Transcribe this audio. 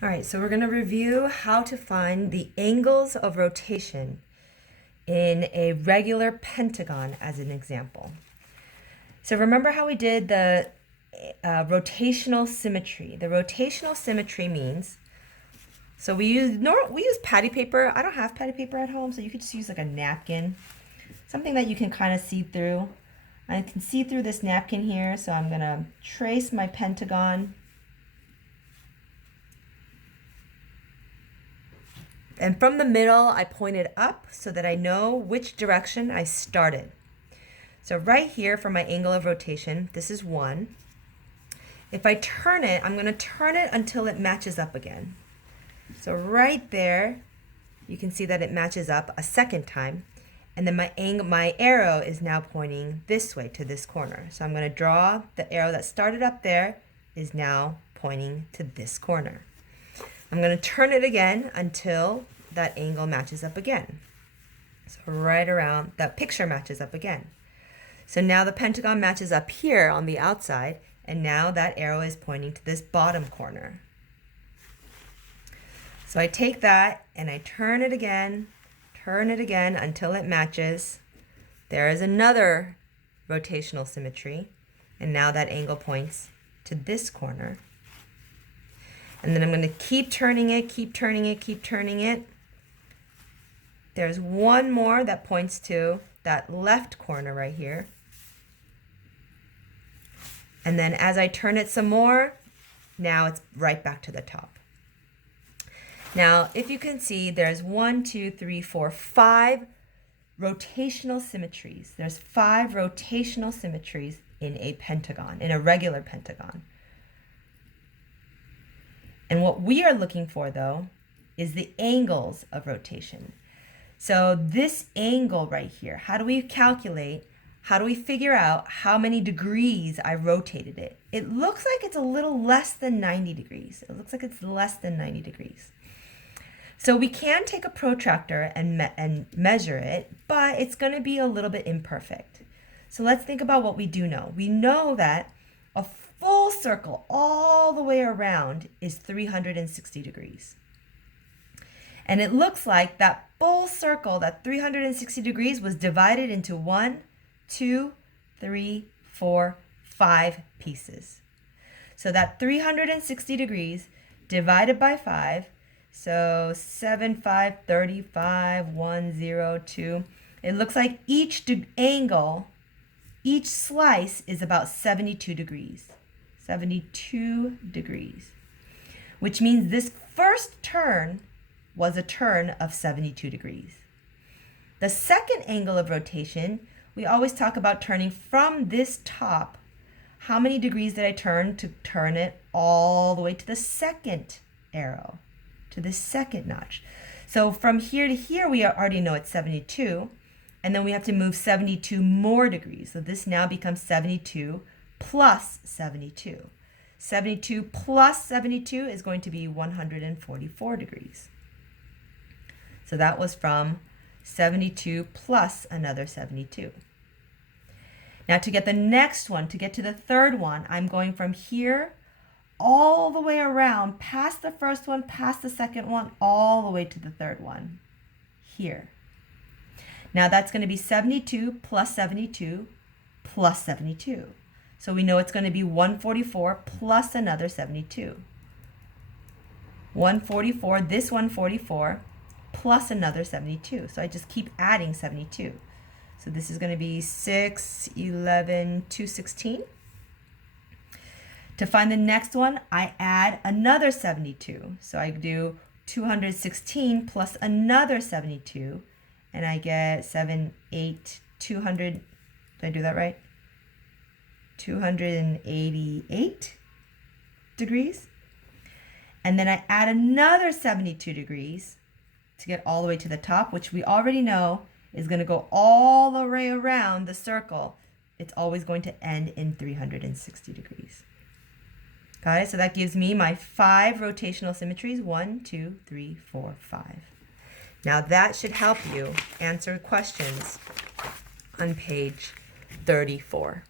All right, so we're going to review how to find the angles of rotation in a regular pentagon as an example. So remember how we did the rotational symmetry. The rotational symmetry means, so we use patty paper. I don't have patty paper at home, so you could just use like a napkin, something that you can kind of see through. I can see through this napkin here, so I'm going to trace my pentagon. And from the middle, I point it up so that I know which direction I started. So right here for my angle of rotation, this is 1. If I turn it, I'm going to turn it until it matches up again. So right there, you can see that it matches up a second time. And then my arrow is now pointing this way to this corner. So I'm going to draw the arrow that started up there is now pointing to this corner. I'm going to turn it again until that angle matches up again. So right around, that picture matches up again. So now the pentagon matches up here on the outside, and now that arrow is pointing to this bottom corner. So I take that and I turn it again until it matches. There is another rotational symmetry, and now that angle points to this corner. And then I'm going to keep turning it. There's one more that points to that left corner right here. And then as I turn it some more, now it's right back to the top. Now, if you can see, there's 5 rotational symmetries. There's 5 rotational symmetries in a pentagon, in a regular pentagon. And what we are looking for, though, is the angles of rotation. So this angle right here, how do we figure out how many degrees I rotated it? It looks like it's a little less than 90 degrees. It looks like it's less than 90 degrees. So we can take a protractor and measure it, but it's going to be a little bit imperfect. So let's think about what we do know. We know that a full circle all the way around is 360 degrees. And it looks like that full circle, that 360 degrees, was divided into 1, 2, 3, 4, 5 pieces. So that 360 degrees divided by 5, so 7, 5, 35, 1, 0, 2. It looks like each angle, each slice is about 72 degrees. 72 degrees. Which means this first turn was a turn of 72 degrees. The second angle of rotation, we always talk about turning from this top. How many degrees did I turn to turn it all the way to the second arrow, to the second notch? So from here to here, we already know it's 72, and then we have to move 72 more degrees. So this now becomes 72 plus 72. 72 plus 72 is going to be 144 degrees. So that was from 72 plus another 72. Now to get the next one, to get to the third one, I'm going from here all the way around, past the first one, past the second one, all the way to the third one, here. Now that's going to be 72 plus 72 plus 72. So we know it's going to be 144 plus another 72. 144, this 144, plus another 72. So I just keep adding 72. So this is going to be 6, 11, 216. To find the next one, I add another 72. So I do 216 plus another 72, and I get 7, 8, 200. Did I do that right? 288 degrees. And then I add another 72 degrees to get all the way to the top, which we already know is going to go all the way around the circle. It's always going to end in 360 degrees. Got it? So that gives me my 5 rotational symmetries. 1, 2, 3, 4, 5. Now that should help you answer questions on page 34.